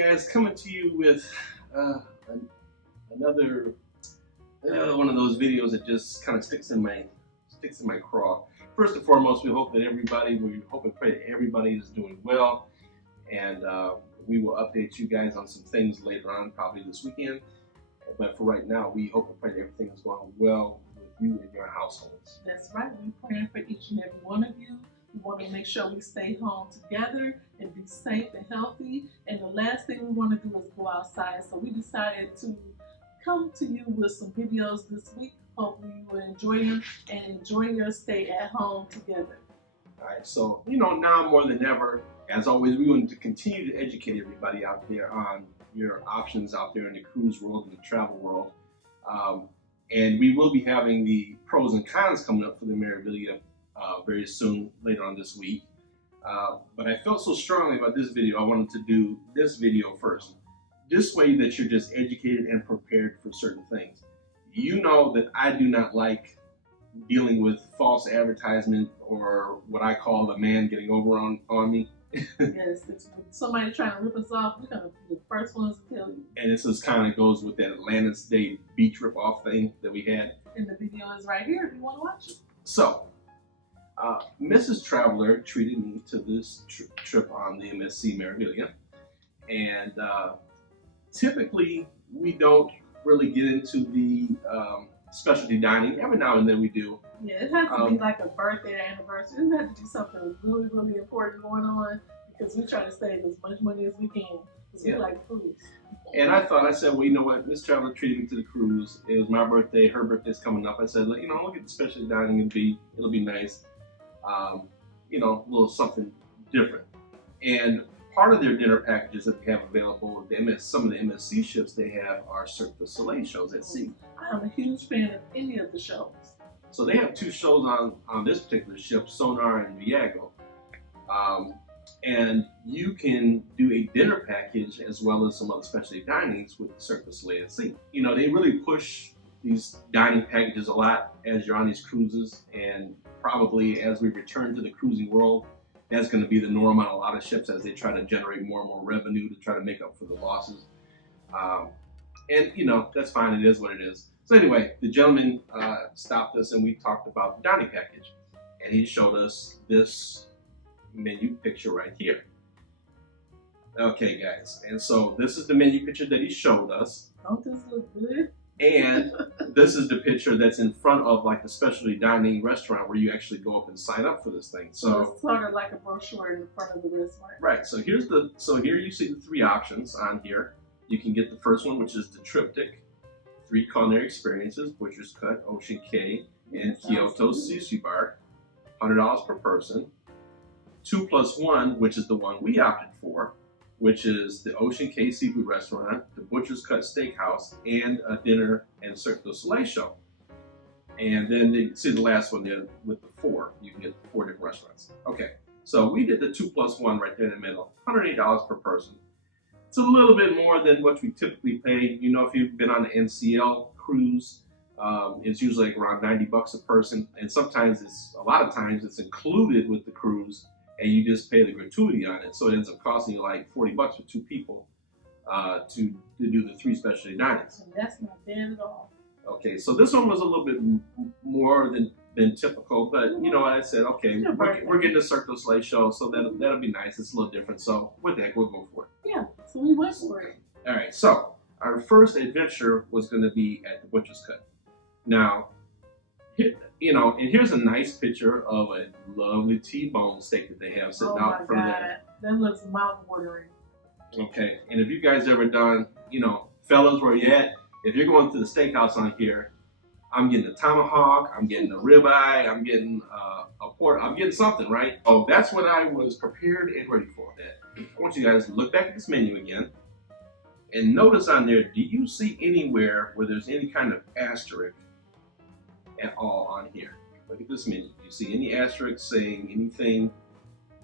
guys, coming to you with another one of those videos that just kind of sticks in my craw. First and foremost, we hope and pray that everybody is doing well, and we will update you guys on some things later on, probably this weekend. But for right now, we hope and pray that everything is going well with you and your households. That's right. We're praying for each and every one of you. We want to make sure we stay home together and be safe and healthy. And the last thing we want to do is go outside. So we decided to come to you with some videos this week. Hopefully you will enjoy them and enjoy your stay at home together. All right, so now more than ever, as always, we want to continue to educate everybody out there on your options out there in the cruise world and the travel world. And we will be having the pros and cons coming up for the Merrier very soon, later on this week. But I felt so strongly about this video, I wanted to do this video first. This way that you're just educated and prepared for certain things. You know that I do not like dealing with false advertisement or what I call the man getting over on me. Yes, it's somebody trying to rip us off. We're going to be the first ones to tell you. And this is kind of goes with that Atlantis Day beach rip-off thing that we had. And the video is right here if you want to watch it. So, Mrs. Traveler treated me to this trip on the MSC Merrier, and typically we don't really get into the specialty dining. Every now and then we do. Yeah, it has to be like a birthday or anniversary. It has to be something really, really important going on because we try to save as much money as we can because we like cruise. And I said, well, you know what? Miss Traveler treated me to the cruise. It was my birthday. Her birthday's coming up. I said, look at the specialty dining. It'll be nice. A little something different. And part of their dinner packages that they have available, some of the MSC ships they have are Cirque du Soleil shows at sea. I'm a huge fan of any of the shows. So they have two shows on this particular ship, Sonar and Viago. And you can do a dinner package as well as some other specialty dinings with Cirque du Soleil at sea. They really push these dining packages a lot as you're on these cruises, and probably as we return to the cruising world, that's going to be the norm on a lot of ships as they try to generate more and more revenue to try to make up for the losses. And that's fine, it is what it is. So anyway, the gentleman stopped us and we talked about the dining package, and he showed us this menu picture right here. Okay guys, and so this is the menu picture that he showed us. Don't this look good? And this is the picture that's in front of like the specialty dining restaurant where you actually go up and sign up for this thing. So it's sort of like a brochure in front of the restaurant. Right. So here you see the three options on here. You can get the first one, which is the triptych, 3 culinary experiences: Butcher's Cut, Ocean Cay, and Kyoto Sushi Bar, $100 per person. 2+1, which is the one we opted for, which is the Ocean Cay Seafood Restaurant, the Butcher's Cut Steakhouse, and a dinner and Cirque du Soleil show. And then you see the last one there with the 4. You can get 4 different restaurants. Okay, so we did the 2+1 right there in the middle, $108 per person. It's a little bit more than what we typically pay. If you've been on the NCL cruise, it's usually like around $90 a person, and a lot of times it's included with the cruise, and you just pay the gratuity on it. So it ends up costing you like $40 for 2 people to do the 3 specialty dinings. And that's not bad at all. Okay, so this one was a little bit more than typical, but I said, okay, we're getting a Cirque du Soleil show, so that'll be nice. It's a little different, so what the heck, we'll go for it. Yeah, so we went for it. All right, so our first adventure was going to be at the Butcher's Cut. Now, and here's a nice picture of a lovely T-bone steak that they have sitting out in front of there. That looks mouth-watering. Okay, and if you guys ever done, fellas, where you at? If you're going to the steakhouse on here, I'm getting a tomahawk, I'm getting a ribeye, I'm getting a pork, I'm getting something, right? Oh, that's what I was prepared and ready for. That I want you guys to look back at this menu again and notice on there, do you see anywhere where there's any kind of asterisk at all on here? Look at this menu. Do you see any asterisk saying anything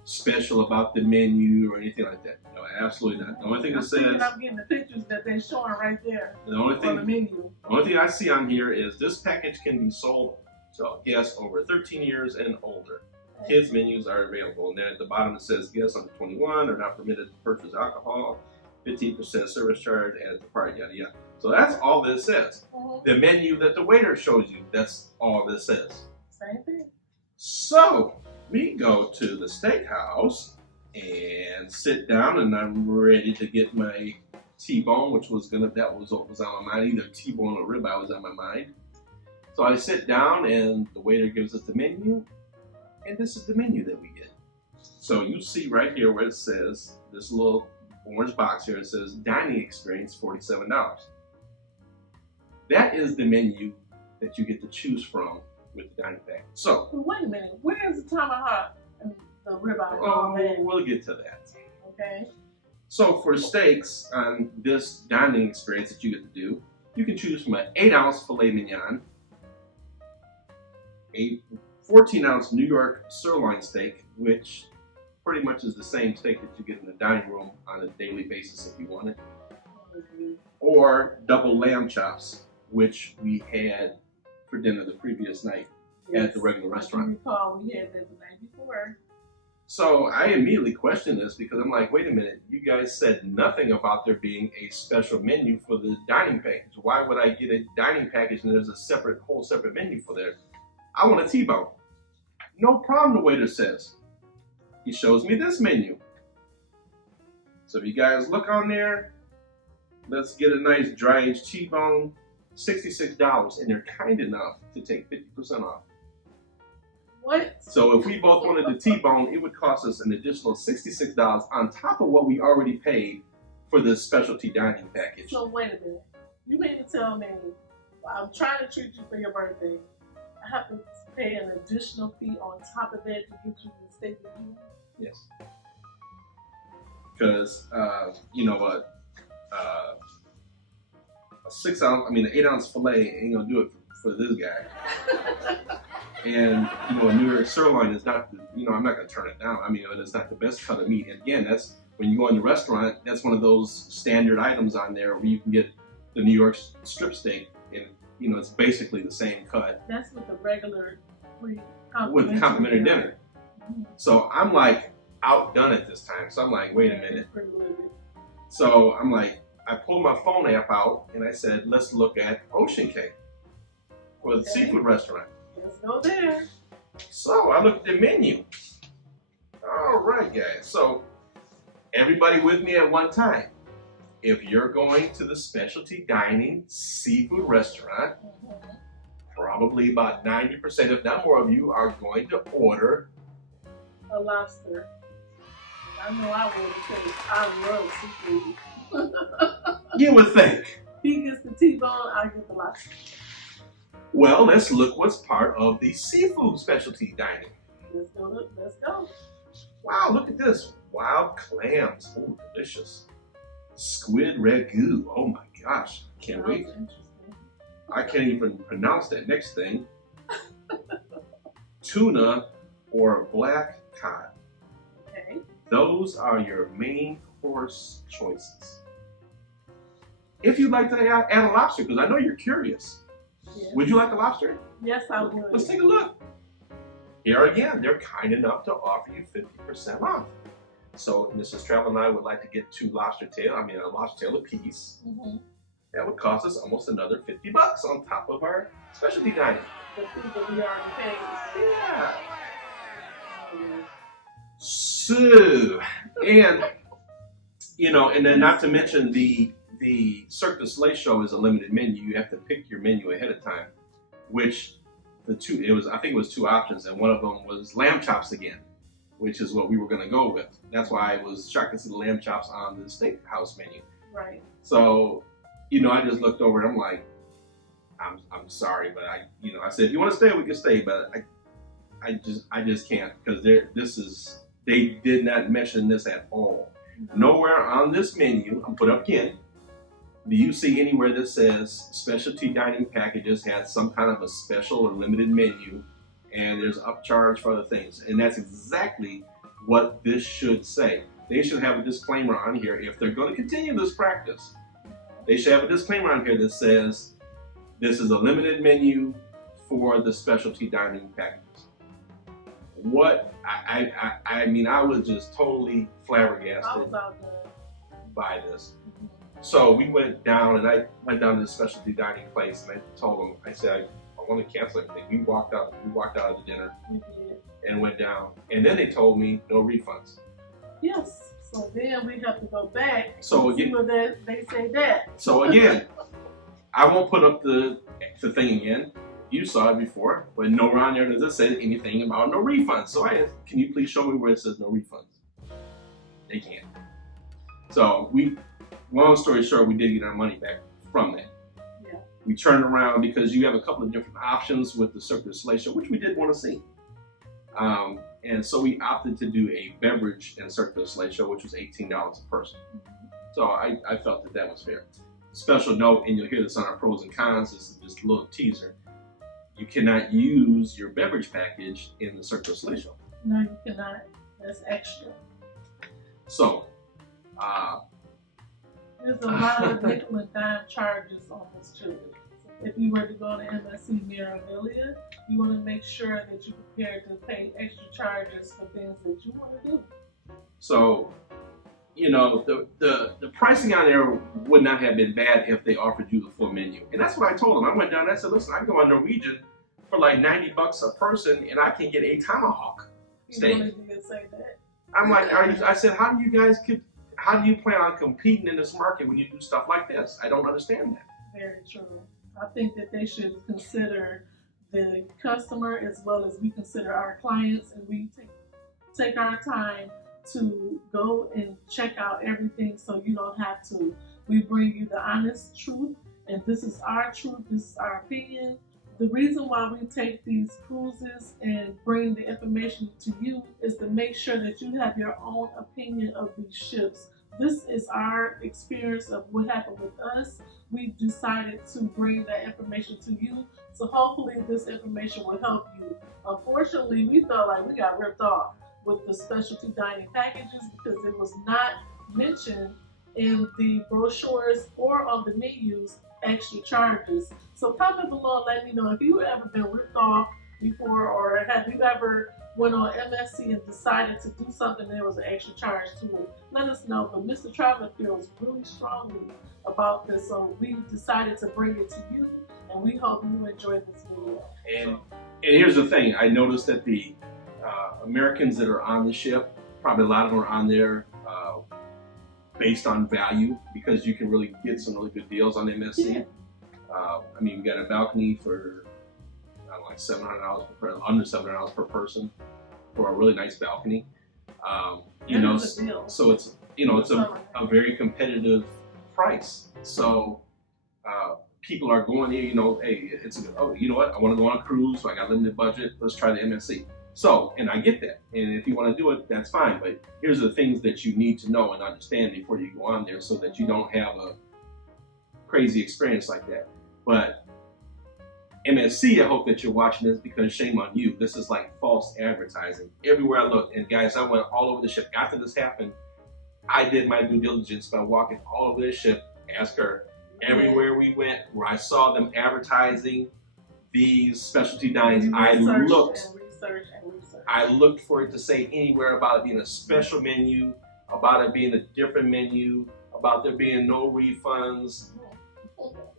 special about the menu or anything like that? No, absolutely not. The only thing that says, I'm getting the pictures that they're showing right there. The only on the menu. The only thing I see on here is this package can be sold to guests over 13 years and older. Kids menus are available, and then at the bottom it says guests under 21 are not permitted to purchase alcohol. 15% service charge added to part, yada yada. So that's all this says. The menu that the waiter shows you, that's all this says. Same thing. So we go to the steakhouse and sit down, and I'm ready to get my T-bone, that was what was on my mind. Either T-bone or ribeye was on my mind. So I sit down, and the waiter gives us the menu, and this is the menu that we get. So you see right here where it says, this little orange box here, it says dining experience $47. That is the menu that you get to choose from with the dining package. So wait a minute, where's the tomahawk and the ribeye? Oh, we'll get to that. Okay. So for steaks on this dining experience that you get to do, you can choose from an 8-ounce filet mignon, a 14-ounce New York sirloin steak, which pretty much is the same steak that you get in the dining room on a daily basis if you want it, or double lamb chops, which we had for dinner the previous night at the regular restaurant. I recall we had that the night before. So I immediately questioned this because I'm like, wait a minute, you guys said nothing about there being a special menu for the dining package. Why would I get a dining package and there's a whole separate menu for there? I want a T-bone. No problem, the waiter says. He shows me this menu. So if you guys look on there, let's get a nice dry-aged T-bone, $66, and they're kind enough to take 50% off. What? So if we both wanted the T-bone, it would cost us an additional $66 on top of what we already paid for the specialty dining package. So wait a minute. You mean to tell me, I'm trying to treat you for your birthday, I have to pay an additional fee on top of that to get you the steak with you? Yes. Because, you know what, an 8-ounce filet ain't gonna do it for this guy. And, you know, a New York sirloin is not, I'm not gonna turn it down. I mean, it's not the best cut of meat. And again, that's, when you go in the restaurant, that's one of those standard items on there where you can get the New York strip steak, and, it's basically the same cut. That's with the regular complimentary dinner. Mm-hmm. So I'm like outdone at this time. So I'm like, wait a minute. So I'm like, I pulled my phone app out and I said, let's look at Ocean Cay for the seafood restaurant. Let's go there. So I looked at the menu. All right, guys. So everybody with me at one time. If you're going to the specialty dining seafood restaurant, probably about 90%, if not more of you, are going to order a lobster. I know I will because I love seafood. You would think. He gets the T-bone, I get the lobster. Well, let's look what's part of the seafood specialty dining. Let's go. Wow, look at this. Wild clams. Oh, delicious. Squid ragu. Oh my gosh. Can't wait. I can't even pronounce that next thing. Tuna or black cod. Okay. Those are your main course choices. If you'd like to add a lobster, because I know you're curious. Yes. Would you like a lobster? Yes, I would. Let's take a look. Here again, they're kind enough to offer you 50% off. So Mrs. Travel and I would like to get a lobster tail a piece. Mm-hmm. That would cost us almost another $50 on top of our specialty dining. The food that we already paid. Yeah. So, and and then not to mention the Cirque du Soleil show is a limited menu. You have to pick your menu ahead of time, which I think it was two options, and one of them was lamb chops again, which is what we were going to go with. That's why I was shocked to see the lamb chops on the steakhouse menu. Right. So, I just looked over and I'm like, I'm sorry, but I said, if you want to stay, we can stay, but I just can't, because they did not mention this at all. Mm-hmm. Nowhere on this menu, I'm put up again, do you see anywhere that says specialty dining packages had some kind of a special or limited menu and there's upcharge for other things? And that's exactly what this should say. They should have a disclaimer on here. If they're going to continue this practice, they should have a disclaimer on here that says this is a limited menu for the specialty dining packages. I was just totally flabbergasted. I was out buy this. So we went down, and I went down to the specialty dining place, and I told them, I said, I want to cancel everything. We walked out of the dinner and went down, and then they told me no refunds. Yes. So then we have to go back. So and see what they say that. So again, I won't put up the thing again. You saw it before, but nowhere on there does it say anything about no refunds. So I asked, can you please show me where it says no refunds? They can't. So long story short, we did get our money back from that. Yeah. We turned around because you have a couple of different options with the Cirque du Soleil show, which we did want to see. And so we opted to do a beverage and Cirque du Soleil show, which was $18 a person. So I felt that was fair. Special note, and you'll hear this on our pros and cons, this is just a little teaser. You cannot use your beverage package in the Cirque du Soleil show. No, you cannot. That's extra. So, there's a lot of nickel and dime charges on this too. If you were to go to MSC Memorabilia, you want to make sure that you're prepared to pay extra charges for things that you want to do. So, you know, the pricing on there would not have been bad if they offered you the full menu. And that's what I told them. I went down and I said, listen, I can go on Norwegian for like $90 a person and I can get a tomahawk steak. You really did say that. I'm like, I said, how do you plan on competing in this market when you do stuff like this? I don't understand that. Very true. I think that they should consider the customer as well as we consider our clients, and we take our time to go and check out everything so you don't have to. We bring you the honest truth, and this is our truth, this is our opinion. The reason why we take these cruises and bring the information to you is to make sure that you have your own opinion of these ships. This is our experience of what happened with us. We decided to bring that information to you, so hopefully this information will help you. Unfortunately, we felt like we got ripped off with the specialty dining packages because it was not mentioned in the brochures or on the menus extra charges. So comment below and let me know if you ever been ripped off before, or have you ever went on MSC and decided to do something and there was an extra charge to it. Let us know. But Mr. Traveler feels really strongly about this, so we decided to bring it to you, and we hope you enjoy this video. And here's the thing, I noticed that the Americans that are on the ship, probably a lot of them are on there based on value, because you can really get some really good deals on MSC. Yeah. I mean, we got a balcony for like $700 per, under $700 per person for a really nice balcony. You know, so it's, you know, it's a very competitive price. So people are going here, you know, hey, it's a good, oh, you know what, I want to go on a cruise, so I got a limited budget, let's try the MSC. So, and I get that, and if you want to do it, that's fine, but here's the things that you need to know and understand before you go on there so that you don't have a crazy experience like that. But MSC, I hope that you're watching this, because shame on you. This is like false advertising. Everywhere I look, and guys, I went all over the ship. After this happened, I did my due diligence by walking all over the ship, ask her, everywhere we went, where I saw them advertising these specialty dines, I looked for it to say anywhere about it being a special menu, about it being a different menu, about there being no refunds.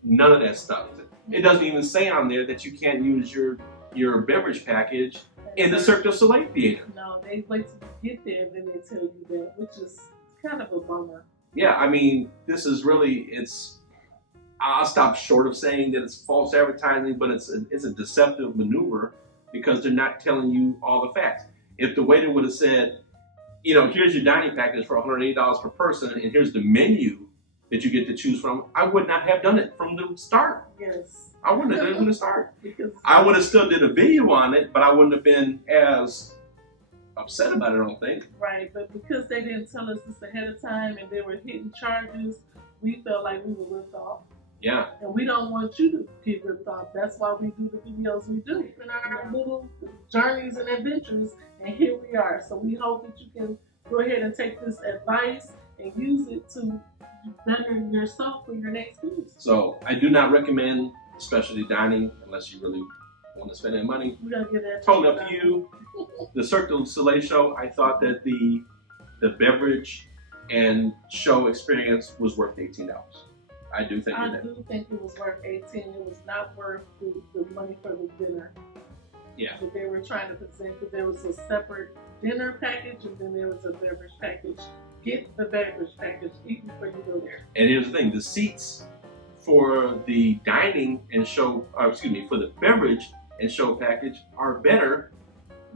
None of that stuff. It doesn't even say on there that you can't use your beverage package in the Cirque du Soleil theater. No, they wait till you get there and then they tell you that, which is kind of a bummer. Yeah, I mean, this is really, I'll stop short of saying that it's false advertising, but it's a deceptive maneuver, because they're not telling you all the facts. If the waiter would have said, you know, here's your dining package for $180 per person, and here's the menu that you get to choose from, I would not have done it from the start. Yes. I wouldn't have done it from the start. I would have still did a video on it, but I wouldn't have been as upset about it, I don't think. Right, but because they didn't tell us this ahead of time and they were hitting charges, we felt like we were ripped off. Yeah. And we don't want you to get ripped off. That's why we do the videos we do. In our little journeys and adventures, and here we are. So we hope that you can go ahead and take this advice and use it to better yourself for your next cruise. So I do not recommend specialty dining unless you really want to spend that money. We gotta get that. Totally up to you. The Cirque du Soleil show, I thought that the beverage and show experience was worth $18. I do think I do think it was worth 18. It was not worth the money for the dinner. Yeah. That they were trying to present, because there was a separate dinner package and then there was a beverage package. Get the beverage package, eat before you go there. And here's the thing: the seats for the dining and show, for the beverage and show package are better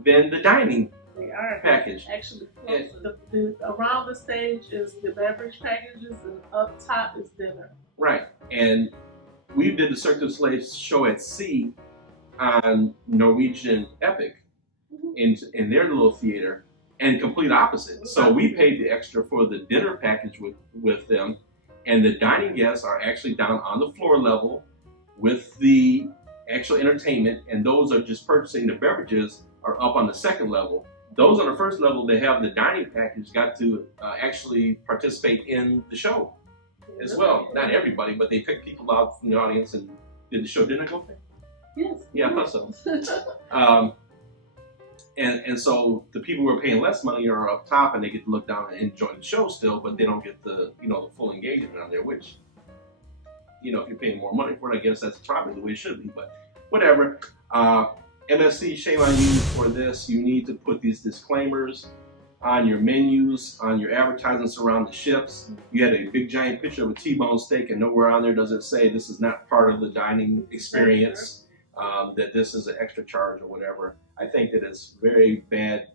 than the dining They are package. actually closer. Around the stage is the beverage packages, and up top is dinner. Right. And we did the Cirque du Soleil show at sea on Norwegian Epic in their little theater, and complete opposite. So we paid the extra for the dinner package with them, and the dining guests are actually down on the floor level with the actual entertainment, and those are just purchasing the beverages are up on the second level. Those on the first level, they have the dining package, got to actually participate in the show as well. Not everybody, but they picked people out from the audience and did the show. Didn't I go there? Yes. Yeah, I thought so. And so the people who are paying less money are up top, and they get to look down and enjoy the show still, but they don't get the the full engagement on there. Which, if you're paying more money for it, I guess that's probably the way it should be. But whatever. MSC, shame on you for this. You need to put these disclaimers on your menus, on your advertisements around the ships. You had a big giant picture of a T-bone steak, and nowhere on there does it say this is not part of the dining experience, that this is an extra charge or whatever. I think that it's very bad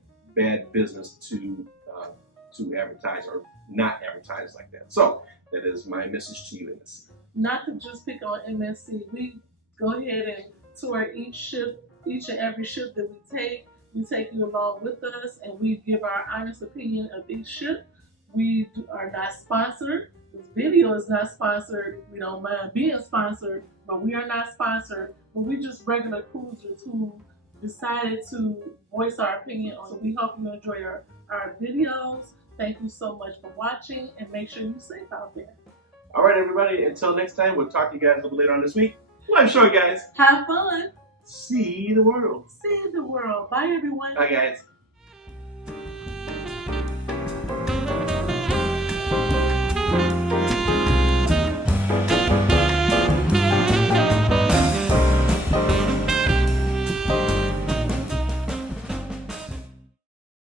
business to advertise or not advertise like that. So that is my message to you, MSC. Not to just pick on MSC, we go ahead and tour each and every ship that we take. We take you along with us, and we give our honest opinion of each ship. We are not sponsored. This video is not sponsored. We don't mind being sponsored, but we are not sponsored. But we're just regular cruisers who decided to voice our opinion. So we hope you enjoy our videos. Thank you so much for watching, and make sure you're safe out there. All right, everybody. Until next time, we'll talk to you guys a little later on this week. Life short, guys. Have fun. See the world. See the world. Bye, everyone. Bye, guys.